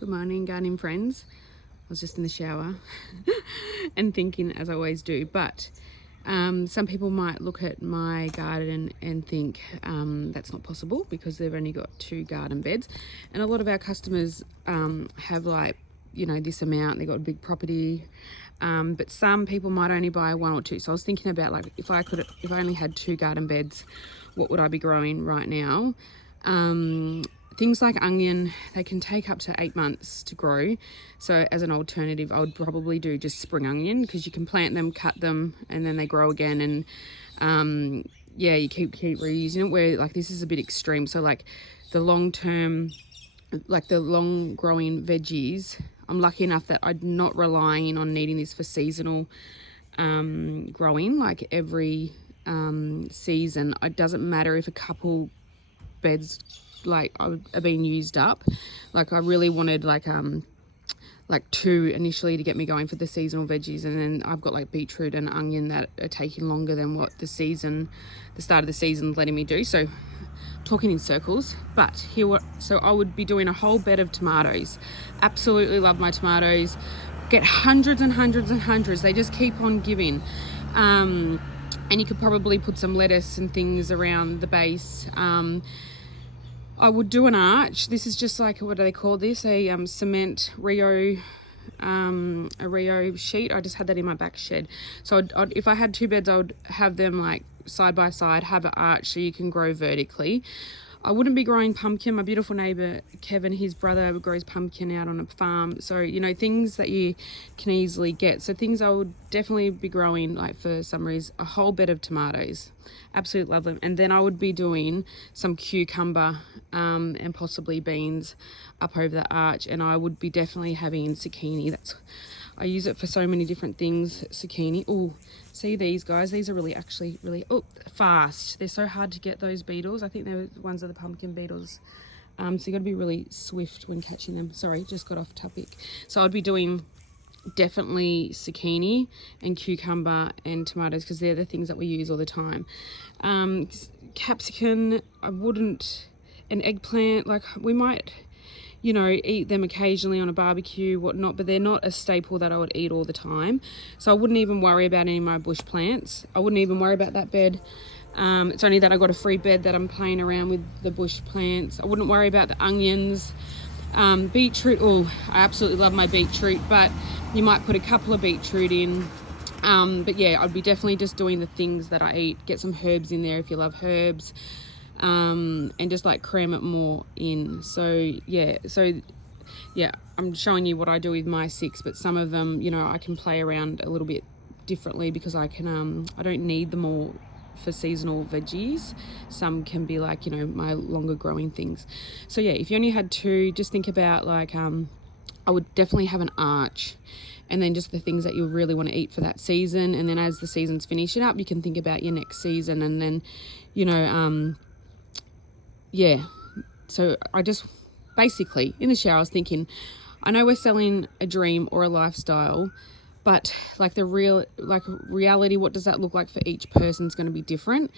Good morning, gardening friends. I was just in the shower and thinking, as I always do, but some people might look at my garden and think that's not possible because they've only got 2 garden beds, and a lot of our customers have, like, you know, this amount. They got a big property, but some people might only buy 1 or 2. So I was thinking about, like, if I only had 2 garden beds, what would I be growing right now? Things like onion, they can take up to 8 months to grow. So as an alternative, I would probably do just spring onion, because you can plant them, cut them, and then they grow again. And yeah, you keep reusing it. Where, like, this is a bit extreme. So, like, the long term, like the long growing veggies, I'm lucky enough that I'm not relying on needing this for seasonal growing. Like, every season, it doesn't matter if a couple beds are being used up. Like, I really wanted like 2 initially to get me going for the seasonal veggies, and then I've got like beetroot and onion that are taking longer than what the start of the season letting me do. So talking in circles, but so I would be doing a whole bed of tomatoes. Absolutely love my tomatoes. Get hundreds and hundreds and hundreds. They just keep on giving. And you could probably put some lettuce and things around the base. I would do an arch. This is just like, what do they call this? A cement Rio, a Rio sheet. I just had that in my back shed. So if I had 2 beds, I would have them like side by side, have an arch so you can grow vertically. I wouldn't be growing pumpkin. My beautiful neighbour Kevin, his brother, grows pumpkin out on a farm. So, you know, things that you can easily get. So things I would definitely be growing, like, for summer, is a whole bed of tomatoes. Absolutely love them. And then I would be doing some cucumber and possibly beans up over the arch. And I would be definitely having zucchini. I use it for so many different things. Zucchini. Oh, see these guys? These are really fast. They're so hard to get, those beetles. I think they're ones of the pumpkin beetles. So you got to be really swift when catching them. Sorry, just got off topic. So I'd be doing definitely zucchini and cucumber and tomatoes, because they're the things that we use all the time. Capsicum, I wouldn't. An eggplant, like, we might, you know, eat them occasionally on a barbecue, whatnot, but they're not a staple that I would eat all the time. So I wouldn't even worry about any of my bush plants. I wouldn't even worry about that bed. It's only that I got a free bed that I'm playing around with the bush plants. I wouldn't worry about the onions. Beetroot, I absolutely love my beetroot, but you might put a couple of beetroot in. But yeah, I'd be definitely just doing the things that I eat. Get some herbs in there if you love herbs. And just like cram it more in. So yeah, I'm showing you what I do with my 6, but some of them, you know, I can play around a little bit differently, because I can I don't need them all for seasonal veggies. Some can be like, you know, my longer growing things. So yeah, if you only had 2, just think about, like, I would definitely have an arch, and then just the things that you really want to eat for that season. And then as the season's finishing up, you can think about your next season. And then, you know, yeah, so I just basically, in the shower, I was thinking, I know we're selling a dream or a lifestyle, but like reality, what does that look like for each person is going to be different.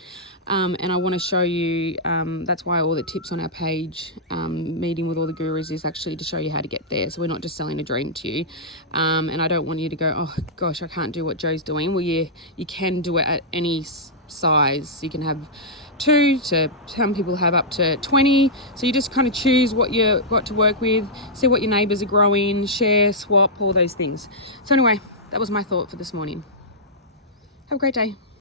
And I want to show you, that's why all the tips on our page, meeting with all the gurus, is actually to show you how to get there. So we're not just selling a dream to you. And I don't want you to go, oh gosh, I can't do what Joe's doing. Well, you can do it at any size. You can have 2 to, some people have up to 20. So you just kind of choose what you got to work with, see what your neighbours are growing, share, swap, all those things. So anyway, that was my thought for this morning. Have a great day.